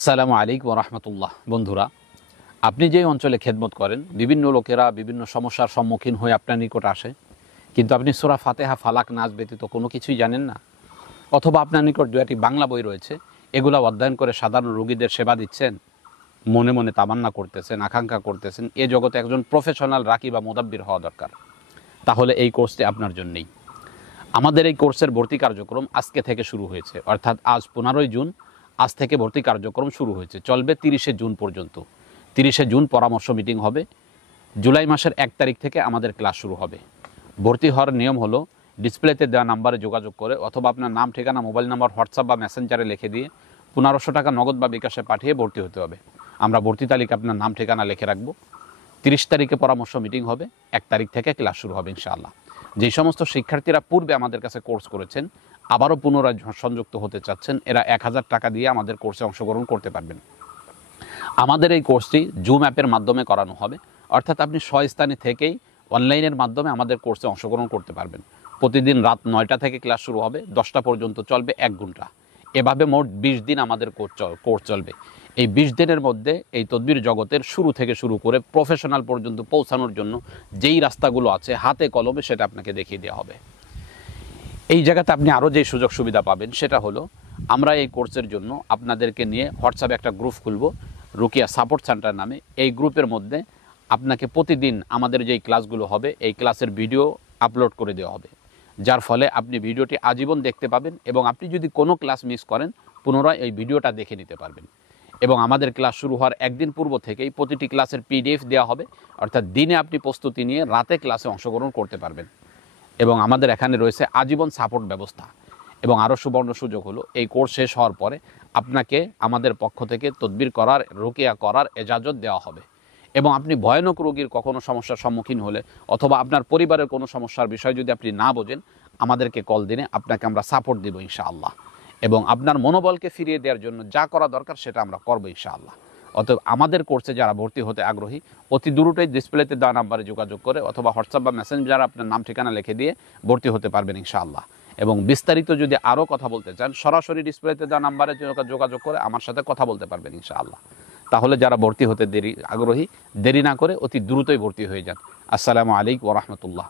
আসসালামু আলাইকুম রহমতুল্লাহ। বন্ধুরা, আপনি যে অঞ্চলে খেদমত করেন, বিভিন্ন লোকেরা বিভিন্ন সমস্যার সম্মুখীন হয়ে আপনার নিকট আসে, কিন্তু আপনি সূরা ফাতিহা, ফালাক, নাস ব্যতীত কোনো কিছুই জানেন না। অথবা আপনার নিকট দুটি বাংলা বই রয়েছে, এগুলা অধ্যয়ন করে সাধারণ রোগীদের সেবা দিচ্ছেন, মনে মনে তামান্না করতেছেন, আকাঙ্ক্ষা করতেছেন এ জগতে একজন প্রফেশনাল রাকি বা মোদাব্বির হওয়া দরকার। তাহলে এই কোর্সটি আপনার জন্যই। আমাদের এই কোর্সের ভর্তি কার্যক্রম আজকে থেকে শুরু হয়েছে, অর্থাৎ আজ 15ই জুন। আজ থেকে ভর্তি কার্যক্রম শুরু হয়েছে, চলবে 30শে জুন পর্যন্ত। 30শে জুন পরামর্শ মিটিং হবে। জুলাই মাসের 1 তারিখ থেকে আমাদের ক্লাস শুরু হবে। ভর্তি হওয়ার নিয়ম হলো, ডিসপ্লেতে দেওয়া নাম্বারে যোগাযোগ করে অথবা আপনার নাম, ঠিকানা, মোবাইল নাম্বার হোয়াটসঅ্যাপ বা মেসেঞ্জারে লিখে দিয়ে 1500 টাকা নগদ বা বিকাশে পাঠিয়ে ভর্তি হতে হবে। আমরা ভর্তি তালিকা আপনার নাম, ঠিকানা লিখে রাখবো। 30 তারিখে পরামর্শ মিটিং হবে, 1 তারিখ থেকে ক্লাস শুরু হবে ইনশাআল্লাহ। যেই সমস্ত শিক্ষার্থীরা পূর্বে আমাদের কাছে কোর্স করেছেন, আবারও পুনরায় সংযুক্ত হতে চাচ্ছেন, এরা 1000 টাকা দিয়ে আমাদের কোর্সে অংশগ্রহণ করতে পারবেন। আমাদের এই কোর্সটি জুম অ্যাপের মাধ্যমে করানো হবে, অর্থাৎ আপনি স্বস্থানে থেকেই অনলাইনের মাধ্যমে আমাদের কোর্সে অংশগ্রহণ করতে পারবেন। প্রতিদিন রাত 9টা থেকে ক্লাস শুরু হবে, 10টা পর্যন্ত চলবে 1 ঘন্টা। এভাবে মোট 20 দিন আমাদের কোর্স চলবে। এই 20 দিনের মধ্যে এই তদবির জগতের শুরু থেকে শুরু করে প্রফেশনাল পর্যন্ত পৌঁছানোর জন্য যেই রাস্তাগুলো আছে হাতে কলমে, সেটা আপনাকে দেখিয়ে দেওয়া হবে। এই জায়গাতে আপনি আরও যে সুযোগ সুবিধা পাবেন সেটা হলো, আমরা এই কোর্সের জন্য আপনাদেরকে নিয়ে হোয়াটসঅ্যাপে একটা গ্রুপ খুলব, রুকিয়া সাপোর্ট সেন্টার নামে। এই গ্রুপের মধ্যে আপনাকে প্রতিদিন আমাদের যেই ক্লাসগুলো হবে এই ক্লাসের ভিডিও আপলোড করে দেওয়া হবে, যার ফলে আপনি ভিডিওটি আজীবন দেখতে পাবেন এবং আপনি যদি কোনো ক্লাস মিস করেন পুনরায় এই ভিডিওটা দেখে নিতে পারবেন। এবং আমাদের ক্লাস শুরু হওয়ার একদিন পূর্ব থেকেই প্রতিটি ক্লাসের পিডিএফ দেওয়া হবে, অর্থাৎ দিনে আপনি প্রস্তুতি নিয়ে রাতে ক্লাসে অংশগ্রহণ করতে পারবেন। এবং আমাদের এখানে রয়েছে আজীবন সাপোর্ট ব্যবস্থা। এবং আরও সুবর্ণ সুযোগ হলো, এই কোর্স শেষ হওয়ার পরে আপনাকে আমাদের পক্ষ থেকে তদবির করার, রুকিয়া করার এজাজত দেওয়া হবে। এবং আপনি ভয়ানক রোগীর কখনো সমস্যার সম্মুখীন হলে অথবা আপনার পরিবারের কোনো সমস্যার বিষয় যদি আপনি না বোঝেন, আমাদেরকে কল দিনে আপনাকে আমরা সাপোর্ট দেব ইনশাআল্লাহ। এবং আপনার মনোবলকে ফিরিয়ে দেওয়ার জন্য যা করা দরকার সেটা আমরা করবো ইনশাআল্লাহ। অতএব আমাদের কোর্সে যারা ভর্তি হতে আগ্রহী, অতি দ্রুতই ডিসপ্লেতে দেওয়া নাম্বারে যোগাযোগ করে অথবা হোয়াটসঅ্যাপ বা মেসেঞ্জারে আপনার নাম, ঠিকানা লিখে দিয়ে ভর্তি হতে পারবেন ইনশাআল্লাহ। এবং বিস্তারিত যদি আরও কথা বলতে চান, সরাসরি ডিসপ্লেতে দেওয়া নাম্বারে যোগাযোগ করে আমার সাথে কথা বলতে পারবেন ইনশাআল্লাহ। তাহলে যারা ভর্তি হতে আগ্রহী, দেরি না করে অতি দ্রুতই ভর্তি হয়ে যান। আসসালামু আলাইকুম ওয়া রাহমাতুল্লাহ।